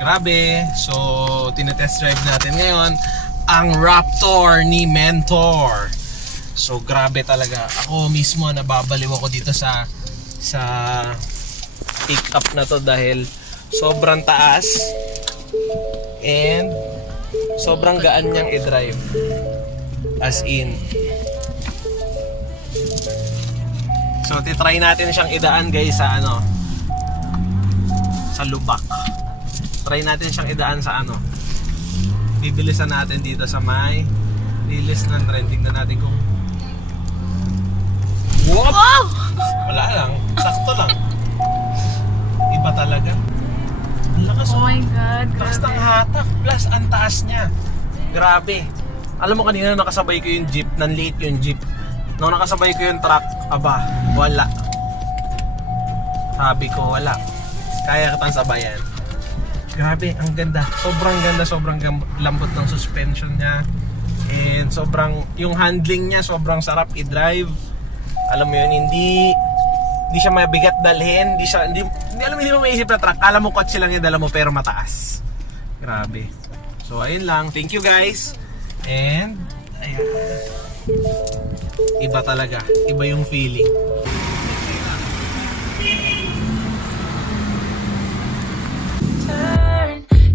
Grabe. So, tinetest drive natin ngayon ang Raptor ni Mentor. So, grabe talaga. Ako mismo nababaliw ako dito sa pick-up na to dahil sobrang taas and sobrang gaan niyang i-drive. As in. So, titry natin siyang idaan guys sa sa lubak. Try natin siyang idaan sa bibilisan natin dito sa may lilis ng trending na natin kung what? Oh! Wala lang, sakto lang. Iba talaga. Ang lakas. Oh my God, Taas ng grabe. hatak plus ang taas niya. Grabe. Alam mo kanina nakasabay ko yung jeep, nanliit yung jeep. Nung nakasabay ko yung truck, aba, wala. Sabi ko wala. Kaya kitang sabayan. Grabe, ang ganda. Sobrang lambot ng suspension niya. And yung handling niya, sobrang sarap i-drive. Alam mo yun, hindi siya mabigat dalhin. Hindi mo maisip na truck. Alam mo kotse lang yung dala mo pero mataas. Grabe. So, ayun lang. Thank you guys. And, ayan. Iba talaga. Iba yung feeling.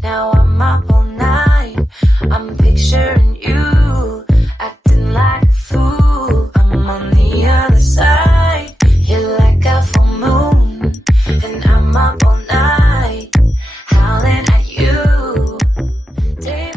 Now I'm up on